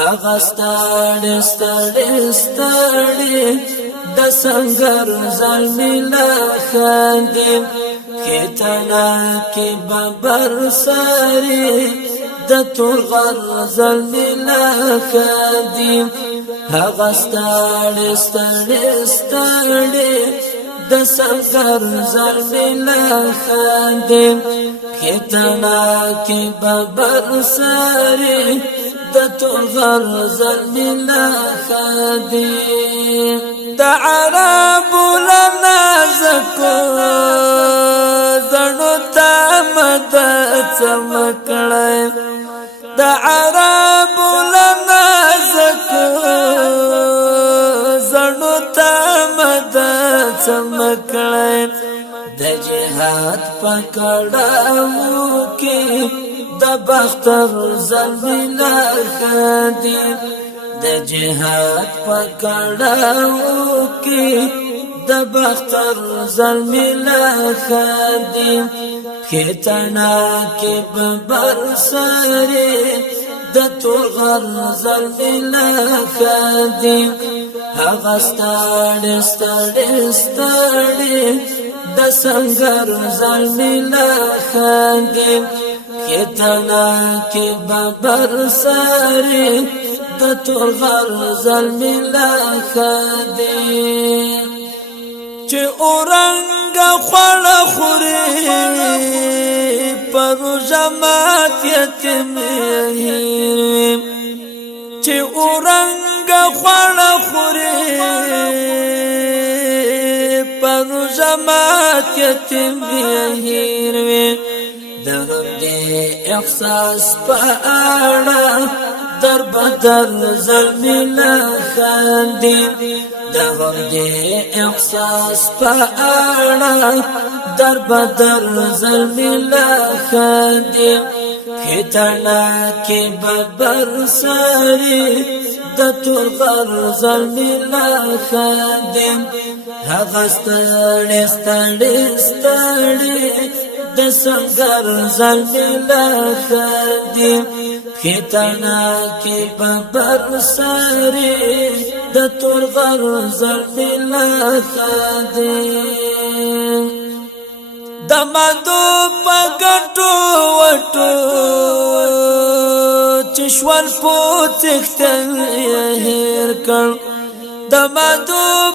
هغه ستړي ستړي ستړي د سنگر زلمی لخندې کتنا کې ببر ساري د تورغر زلمی لخندې هغه ستړي ستړي ستړي د سنگر زلمی لخندې کتنا کې ببر ساري د تورغر زلمی لخندې د عرب لنازکو زړو ته مدد چمکړی د عرب لنازکو زړو ته مدد چمکړی د جهاد په کړاو کې د بختر زلمی لخندې د جهاد په کړاو کې د بختر زلمی لخندې کتنا کې ببر ساري د تورغر زلمی لخندې هغه ستړي ستړي ستړي د سنگر زلمی لخندې کتنا کې ببر ساري د تورغر زلمی لخندې چې اورنګ خوړ خوري پر جماعت یتیم هیر چې اورنګ خوړ خوري پر جماعت یتیم هیر د احساس په اړه در بدر زلمی لخندې د احساس په اړه در بدر زلمی لخندې کتنا کې ببر ساري د تورغر زلمی لخندې هغه ستړي ستړي ستړي د سنگر زلمی لخندې کتنا کې ببر ساري د تورغر زلمی لخندې د مدو په ګټو وټو چشوال په تختل هیر کړ د مدو